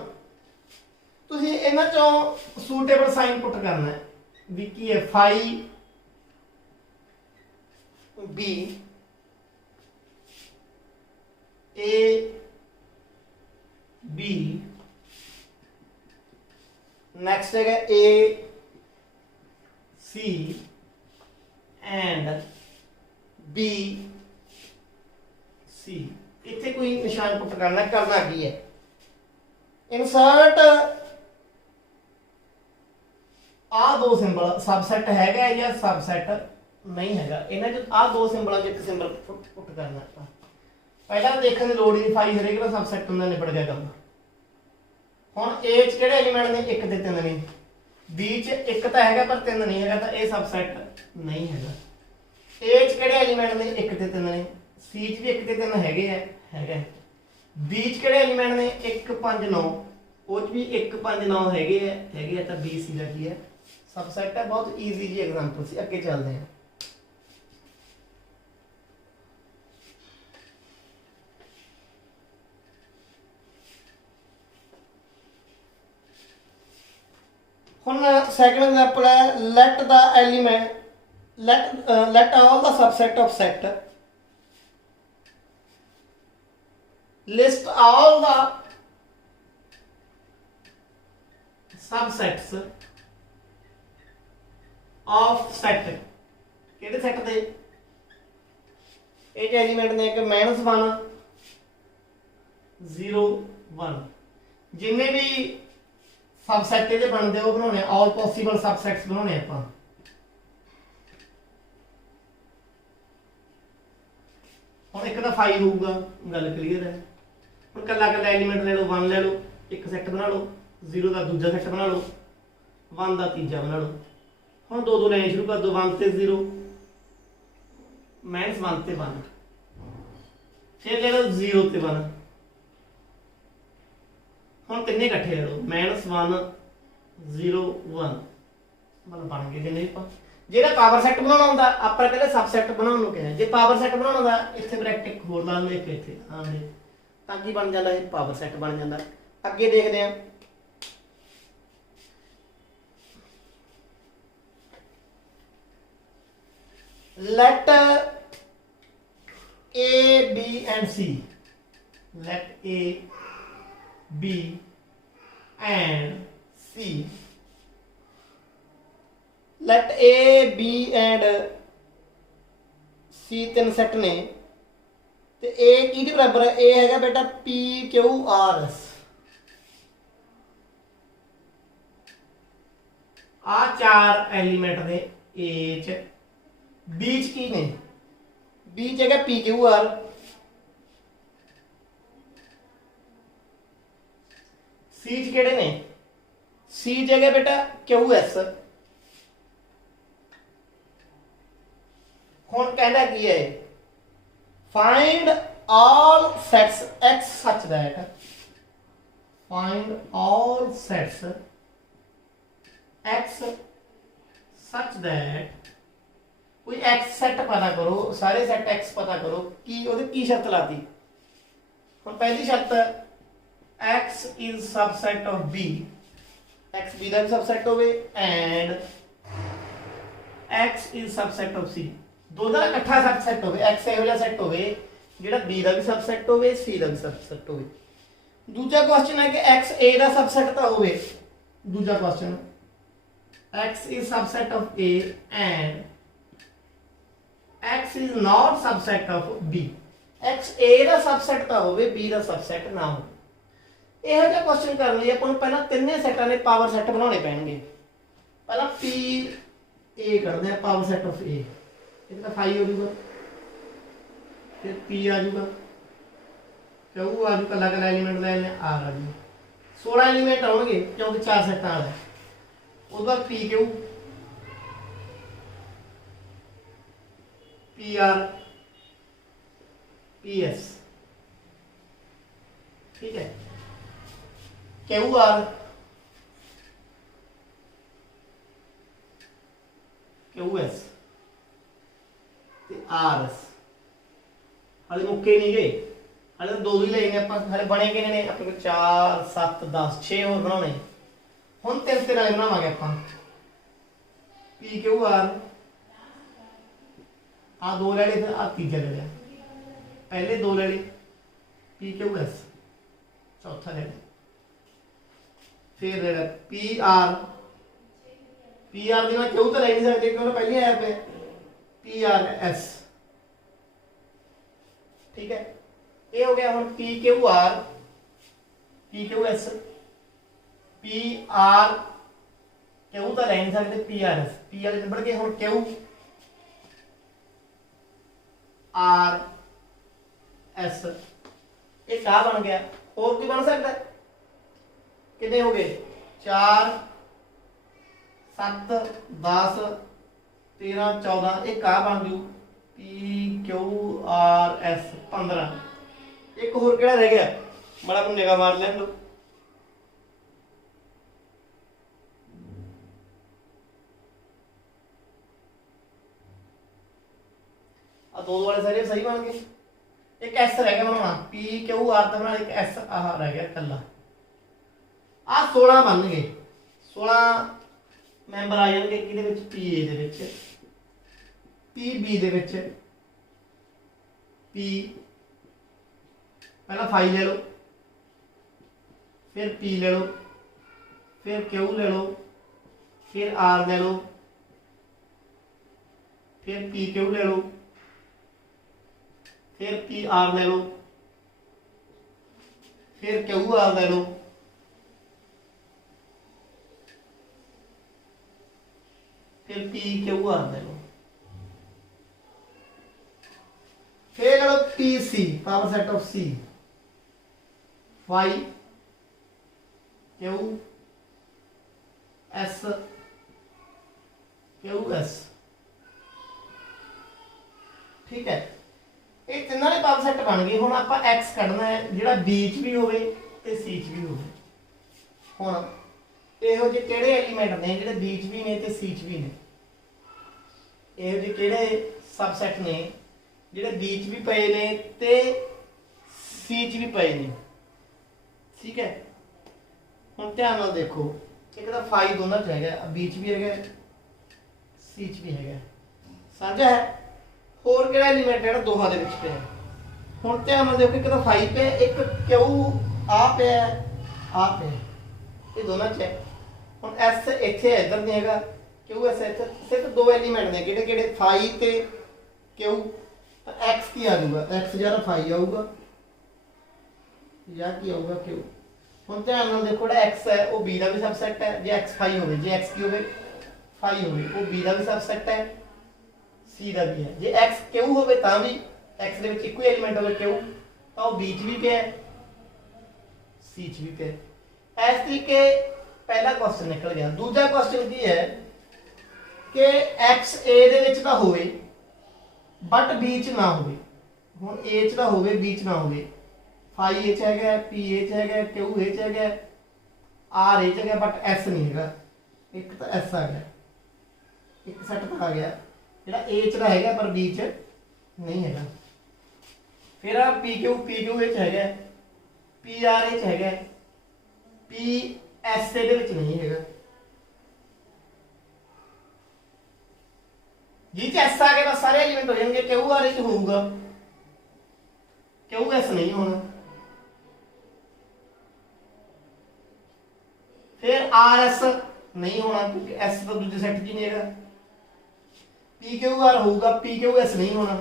ਤੁਸੀਂ ਇਹਨਾਂ ਚੋਂ ਸੂਟੇਬਲ ਸਾਈਨ ਪੁੱਟ ਕਰਨਾ ਹੈ ਵੀ ਕੀ ਹੈ, ਫਾਈ ਬੀ ਏ ਬੀ, ਨੈਕਸਟ ਹੈਗਾ ਏ C and B C। इतने कोई निशान पुट करना की है, इंसर्ट आ दो सिंबल सबसैट हैगा या सबसैट नहीं हैगा, इन्हां चों आ दो सिंबलों च एक सिंबल पुट करना। पहला देखने की लोड़ नहीं, फाई हरेक दा सबसैट हुंदा, निबड़ गया काम। हुण ए च किहड़े एलीमेंट ने, 1 ते 3 ने, बी च 1 तो है पर 3 नहीं है, तो ये सबसैट नहीं है। ए च किहड़े एलीमेंट ने, 1 ते 3 ने, सी च भी 1 ते 3 है। बी च किहड़े एलीमेंट ने, 1 5 9, ओ च भी 1 5 9 है, तो बी सी का की है, सबसैट है। बहुत ईजी जी एग्जांपल सी, अगे चलते हैं। सेकंड एग्जांपल है, let the element let all the subset of set list all the subsets of set. किहड़े सेट दे, ये एलिमेंट ने, एक -1 0 1, जिन्हें भी सबसैट ये बनते वो बनाने, ऑल पॉसिबल सबसैट्स बनाने आपां। हुण एक तो फाई होगा, गल क्लीयर है। हुण कल्ला कल्ला एलीमेंट ले लो, 1 ले लो, एक सैट बना लो, 0 का दूजा सैट बना लो, 1 का तीजा बना लो। हुण दो लेने शुरू कर दो, 1 ते 0 -1 ते 1, फिर ले लो 0 ते 1। हम तिने इकट्ठे ले लो, -1 0 1, मतलब बन गए जिन्हें जो पावर सैट बनाना होंगे आप कहते सबसैट बनाने को कहते। जो पावर सैट बनाना होंगे इतने ब्रैकेट एक होर ला लें, एक इतने हाँ जी, ताकि बन जाता है पावर सैट बन जाता। अगे देखते हैं, late A B and C, let A B and C, let A B and C तीन सैट ने, ते A की बराबर है, A है बेटा P Q R S। आ 4 एलिमेंट ने A च, B च की ने, B च है P Q R, C च किहड़े ने, C च है बेटा Q S। हुण कहना की है, find all sets X such that, find all sets X such that, कोई X सेट पता करो, सारे सेट X पता करो कि ਉਹਦੀ ਕੀ ਸ਼ਰਤ ਲਾਤੀ। ਹੁਣ ਪਹਿਲੀ ਸ਼ਰਤ X is subset of B, X B the subset होवे, and X is subset of C, दो ਦਾ ਇਕੱਠਾ सबसेट होवे, X ਇਹੋ ਜਿਹਾ ਸੈੱਟ ਹੋਵੇ ਜਿਹੜਾ B ਦਾ ਵੀ सबसेट ਹੋਵੇ, C ਦਾ ਵੀ सबसेट ਹੋਵੇ। दूजा क्वेश्चन है कि X A ਦਾ सबसेट ਤਾਂ ਹੋਵੇ। दूजा question X is subset of A and X is not subset of B, X A the subset ਤਾਂ ਹੋਵੇ, B ਦਾ सबसेट ਨਾ ਹੋਵੇ। ਇਹੋ ਜਿਹਾ क्वेश्चन ਕਰਨ ਲਈ ਆਪਾਂ ਨੂੰ ਪਹਿਲਾਂ ਤਿੰਨੇ ਸੈਟਾਂ ਦੇ ਪਾਵਰ ਸੈੱਟ ਬਣਾਉਣੇ ਪੈਣਗੇ। ਪਹਿਲਾਂ P A ਕਰਦੇ ਆ, ਪਾਵਰ ਸੈੱਟ ਆਫ A, ਇਹਦਾ फाई हो जाऊगा, फिर P आ जाऊगा, Q आ जाऊगा, कला कला एलिमेंट ले लें, R आ जाऊगा। 16 एलिमेंट आउणगे क्योंकि 4 सैटां वाला है। उसके बाद P Q, P R, P S, ठीक है, Q R, Q S, R S. हाले मुक्के नहीं गए, हाले तो दो ही लेने आप, हाले बने किन्ने ने अपने 4 7 10 6 होर बनाने। हुण 3 3 वाले बनावांगे आपां। पी क्यू आर आ दो ले ले, आ तीजा ले लिया, पहले दो ले ले, पी क्यू एस चौथा ले लिया, फिर ले लिया पी आर। पी आर बिना क्यू तो ले नहीं सकते क्योंकि पहले आया पे पी आर एस, ठीक है। ये हो गया। हम P Q R, P Q S, P R Q तो ले नहीं सकते, P R S, P R बढ़ गए हम क्यू आर एस। ये क्या बन गया? और भी बन सकता है। कितने हो गए? 4 7 10 13 14। एक का बन जू पी क्यू आर एस 15। एक होर केड़ा रह गया? बड़ा अपन निगाह मार लें लो। दो वाले सारे सही बन गए। एक एस रह गया बनाना, पी क्यू आर तो बना, एक एस आह रह गया कला। आ 16 बन गए। 16 मैंबर आ जाएंगे किहदे विच? पी ए दे विच, पी बी दे विच, पी पहला 5 ले लो, फिर पी ले लो, फिर क्यू ले लो, फिर आर ले लो, फिर पी क्यू ले लो, फिर पी आर ले लो, फिर क्यू आर ले लो, फिर पी क्यू आर ले लो, फिर ले लो P C, power set of C, 5 Q S, Q S, ठीक है। ये तीनों ने पावर सेट बन गए। हुण आपां एक्स कढना है जिहड़ा बी च भी होवे ते सी च भी होवे। हुण इहो जे किहड़े एलीमेंट ने जिहड़े बी च भी ने ते सी च भी ने? इहो जे किहड़े सबसैट ने जिहड़े बी च भी पए ने ते सी च भी पए ने, ठीक है। हुण ध्यान नाल देखो, एक तो 5 दोनों च हैगा, बी च भी हैगा, सी च भी हैगा, साझा है। होर किहड़ा एलीमेंट है दोहां दे विच पिया? हुण ध्यान नाल देखो, एक तो 5 पे, एक क्यू आ पिया, आ पिया, ये दोनों च है। हुण एस इत्थे इधर नहीं हैगा, क्यू एस इत्थे, सिर्फ दो एलीमेंट ने किहड़े किहड़े? 5 ते क्यू। तो एक्स की आ जाऊगा? एक्स या 5 आऊगा या की आऊगा? क्यू। हुण ध्यान नाल देखो, जिहड़ा एक्स है वो बी दा भी सबसैट है। जे एक्स 5 होवे, जे एक्स की होवे 5 होवे, वो बी दा भी सबसैट है, सी दा भी है। जे एक्स क्यू होवे तां भी, एक्स दे विच इक्को एलिमेंट होवे क्यू, तां वो बी च भी पिया, सी च भी पिया। इस तरीके पहला क्वेश्चन निकल गया। दूजा क्वेश्चन की है कि एक्स ए दे विच तां होवे बट बी च ना होवे। हुण ए च तां होवे, बी च ना होवे। 5 ए च हैगा, पी ए च हैगा, क्यू ए च हैगा, आर ए च हैगा, बट एस नहीं हैगा। एक तो एस आ गया, एक सेट तो आ गया जिहड़ा ए च दा हैगा पर बी च नहीं हैगा। फिर आ पी क्यू ए च हैगा, पी आर ए च हैगा, पी एस ए दे विच नहीं हैगा। जी च एस आ गया बस सारे एलिमेंट हो जाएंगे। क्यू आर ए च होऊगा, क्यू एस नहीं होना। फिर आर एस नहीं होना क्योंकि एस तो दूसरे सेट च नहीं हैगा। पी क्यू आर होगा, पी क्यू एस नहीं होना।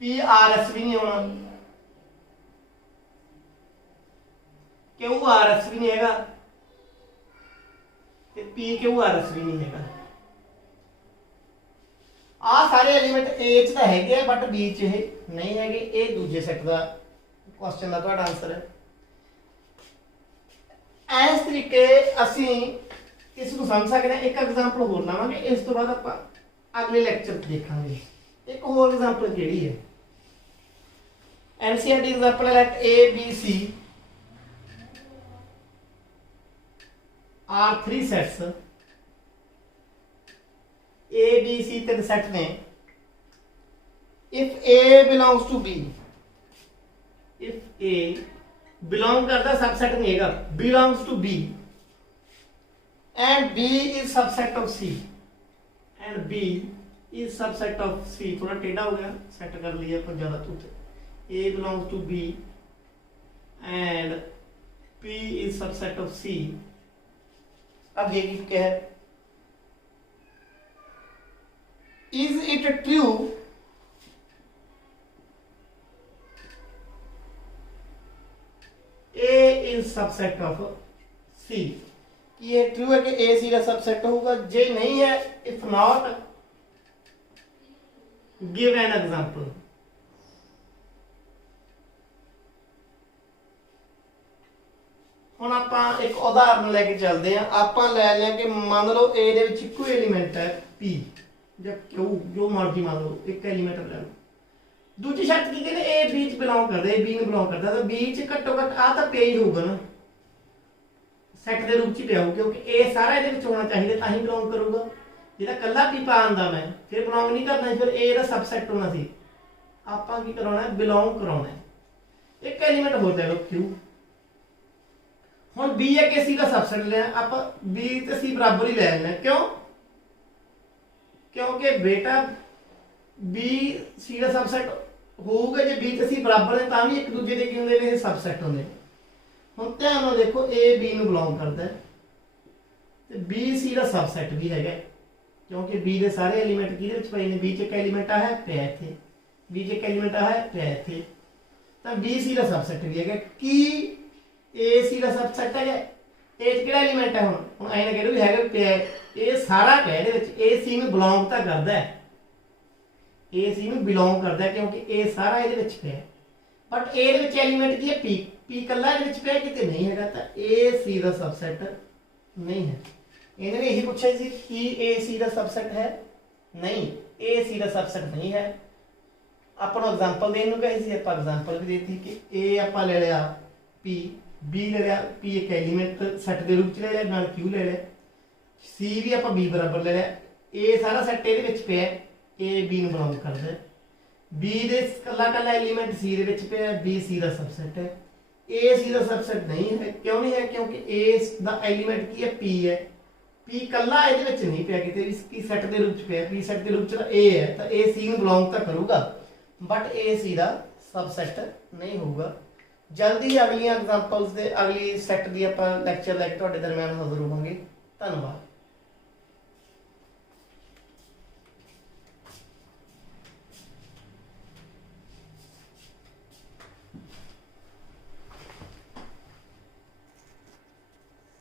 पी आर एस भी नहीं होना, क्यू आर एस भी नहीं हैगा, पी क्यू आर एस भी नहीं हैगा। ਆ ਸਾਰੇ ਐਲੀਮੈਂਟ A ਚ ਤਾਂ ਹੈਗੇ ਆ ਬਟ B ਚ ਇਹ ਨਹੀਂ ਹੈਗੇ। ਇਹ ਦੂਜੇ ਸੈੱਟ ਦਾ ਕੁਐਸਚਨ ਦਾ ਤੁਹਾਡਾ ਆਨਸਰ ਹੈ। ਇਸ ਤਰੀਕੇ ਅਸੀਂ ਇਸ ਨੂੰ ਸਮਝ ਸਕਦੇ ਹਾਂ। ਇੱਕ ਐਗਜ਼ਾਮਪਲ ਹੋਰ ਲਾਵਾਂਗੇ, ਇਸ ਤੋਂ ਬਾਅਦ ਆਪਾਂ ਅਗਲੇ ਲੈਕਚਰ 'ਚ ਦੇਖਾਂਗੇ। ਇੱਕ ਹੋਰ ਐਗਜ਼ਾਮਪਲ ਕਿਹੜੀ ਹੈ, NCERT example let A B C are 3 sets। A B C ਤਿੰਨ ਸੈੱਟ ਨੇ। if A belongs to B, if A belong ਕਰਦਾ ਸਬਸੈਟ ਨਹੀਂ ਹੈਗਾ, belongs to B and B is subset of C and B is subset of C। थोड़ा टेढ़ा हो गया, set कर लिया पर ज्यादा तूत। A belongs to B and P is subset of C। अब ये क्या है, is it true A is subset of C? ये ट्रू है कि A C का सबसेट होगा? जे नहीं है, if not give an example। ਹੁਣ ਆਪਾਂ ਇੱਕ ਉਦਾਹਰਨ ਲੈ ਕੇ ਚੱਲਦੇ ਆਂ। ਆਪਾਂ ਲੈ ਲਿਆ ਕਿ ਮੰਨ ਲਓ A ਦੇ ਵਿੱਚ ਇੱਕੋ ਐਲੀਮੈਂਟ ਹੈ P ਜਾਂ Q, ਜੋ ਮਰਜ਼ੀ ਮੰਨ ਲਓ, ਇੱਕ ਐਲੀਮੈਂਟ ਲੈ ਲਓ। ਦੂਜੀ ਸ਼ਰਤ ਕੀ ਕਹਿੰਦੇ, A B ਚ ਬਿਲੋਂਗ ਕਰਦਾ, A B ਨੂੰ ਬਿਲੋਂਗ ਕਰਦਾ, ਤਾਂ B ਚ ਘੱਟੋ ਘੱਟ ਆ ਤਾਂ ਪਿਆ ਹੀ ਹੋਊਗਾ ਨਾ, ਸੈੱਟ ਦੇ ਰੂਪ ਚ ਪਿਆ ਹੋਊ, ਕਿਉਂਕਿ A ਸਾਰਾ ਇਹਦੇ ਵਿੱਚ ਹੋਣਾ ਚਾਹੀਦਾ ਤਾਂ ਹੀ ਬਿਲੋਂਗ ਕਰੂਗਾ। ਜਿਹੜਾ ਕੱਲਾ P ਪਾਉਂਦਾ ਮੈਂ ਫਿਰ ਬਿਲੋਂਗ ਨਹੀਂ ਕਰਨਾ, ਫਿਰ A ਦਾ ਸਬਸੈਟ ਹੋਣਾ ਸੀ। ਆਪਾਂ ਕੀ ਕਰਾਉਣਾ, ਬਿਲੋਂਗ ਕਰਾਉਣਾ। ਇੱਕ ਐਲੀਮੈਂਟ ਹੋਰ ਲੈ ਲਓ Q। ਹੁਣ B ਹੈ ਕਿ C ਦਾ ਸਬਸੈਟ ਲੈਣਾ, ਆਪਾਂ B ਤੇ C ਬਰਾਬਰ ਹੀ ਲੈ ਲੈਣਾ। ਕਿਉਂ? ਕਿਉਂਕਿ ਬੇਟਾ B C ਦਾ ਸਬਸੈਟ ਹੋਊਗਾ ਜੇ B ਤੇ C ਬਰਾਬਰ ਨੇ, ਤਾਂ ਵੀ ਇੱਕ ਦੂਜੇ ਦੇ ਕੀ ਹੁੰਦੇ ਨੇ, ਸਬਸੈਟ ਹੁੰਦੇ। ਹੁਣ ਧਿਆਨ ਨਾਲ ਦੇਖੋ, A B ਨੂੰ ਬਿਲੋਂਗ ਕਰਦਾ ਹੈ ਤੇ B C ਦਾ ਸਬਸੈਟ ਵੀ ਹੈਗਾ, ਕਿਉਂਕਿ B ਦੇ ਸਾਰੇ ਐਲੀਮੈਂਟ ਕਿਹਦੇ ਵਿੱਚ ਪਏ ਨੇ, B ਚ ਇੱਕ ਐਲੀਮੈਂਟ ਆ ਹੈ ਪਿਆ ਇੱਥੇ, B ਚ ਇੱਕ ਐਲੀਮੈਂਟ ਆ ਹੈ ਪਿਆ ਇੱਥੇ, ਤਾਂ B C ਦਾ ਸਬਸੈਟ ਵੀ ਹੈਗਾ। ਕੀ A C ਦਾ ਸਬਸੈਟ ਹੈਗਾ? A ਚ ਕਿਹੜਾ ਐਲੀਮੈਂਟ ਹੈ? ਹੁਣ ਐਂ ਨਾ ਕਹਿ ਲਓ ਵੀ ਹੈਗਾ ਪਿਆ, ਇਹ ਸਾਰਾ ਪਿਆ ਇਹਦੇ ਵਿੱਚ। A C ਨੂੰ ਬਿਲੋਂਗ ਤਾਂ ਕਰਦਾ ਹੈ, A C ਨੂੰ ਬਿਲੋਂਗ ਕਰਦਾ ਹੈ ਕਿਉਂਕਿ A ਸਾਰਾ ਇਹਦੇ ਵਿੱਚ ਪਿਆ, ਬਟ A ਦੇ ਵਿੱਚ ਐਲੀਮੈਂਟ ਕੀ ਹੈ, P। P ਕੱਲਾ ਇਹਦੇ ਵਿੱਚ ਪਿਆ, ਕਿਤੇ ਨਹੀਂ ਹੈਗਾ, ਤਾਂ A C ਦਾ ਸਬਸੈਟ ਨਹੀਂ ਹੈ। ਇਹਨੇ ਵੀ ਇਹੀ ਪੁੱਛਿਆ ਸੀ ਕਿ A C ਦਾ ਸਬਸੈਟ ਹੈ? ਨਹੀਂ, A C ਦਾ ਸਬਸੈਟ ਨਹੀਂ ਹੈ। ਆਪਾਂ ਨੂੰ ਐਗਜ਼ਾਮਪਲ ਦੇਣ ਨੂੰ ਕਹੀ ਸੀ, ਆਪਾਂ ਐਗਜ਼ਾਮਪਲ ਵੀ ਦੇਤੀ ਕਿ A ਆਪਾਂ ਲੈ ਲਿਆ P, B ਲੈ ਲਿਆ, P ਇੱਕ ਐਲੀਮੈਂਟ ਸੈੱਟ ਦੇ ਰੂਪ ਚ ਲੈ ਲਿਆ, ਨਾਲ Q ਲੈ ਲਿਆ, C ਵੀ ਆਪਾਂ B ਬਰਾਬਰ ਲੈ ਲਿਆ। A ਸਾਰਾ ਸੈੱਟ ਇਹਦੇ ਵਿੱਚ ਪਿਆ, A B ਨੂੰ ਬਿਲੋਂਗ ਕਰਦਾ ਹੈ। B ਦੇ ਕੱਲਾ ਕੱਲਾ ਐਲੀਮੈਂਟ C ਦੇ ਵਿੱਚ ਪਿਆ, B C ਦਾ ਸਬਸੈਟ ਹੈ। A C ਦਾ ਸਬਸੈਟ ਨਹੀਂ ਹੈ। ਕਿਉਂ ਨਹੀਂ ਹੈ? ਕਿਉਂਕਿ A ਦਾ ਐਲੀਮੈਂਟ ਕੀ ਹੈ, P ਹੈ। P ਕੱਲਾ ਇਹਦੇ ਵਿੱਚ ਨਹੀਂ ਪਿਆ, ਕਿਤੇ ਵੀ ਕੀ ਸੈੱਟ ਦੇ ਰੂਪ ਚ ਪਿਆ। P ਸੈੱਟ ਦੇ ਰੂਪ ਚ ਤਾਂ A ਹੈ, ਤਾਂ A C ਨੂੰ ਬਿਲੋਂਗ ਤਾਂ ਕਰੂਗਾ, but A C the subset ਨਹੀਂ ਹੋਊਗਾ। ਜਲਦੀ ਹੀ ਅਗਲੀਆਂ ਐਗਜ਼ਾਮਪਲਸ ਦੇ ਅਗਲੀ ਸੈੱਟ ਦੀ ਆਪਾਂ ਲੈਕਚਰ ਲੈ ਕੇ ਤੁਹਾਡੇ ਦਰਮਿਆਨ ਹਾਜ਼ਰ ਹੋਵਾਂਗੇ। ਧੰਨਵਾਦ।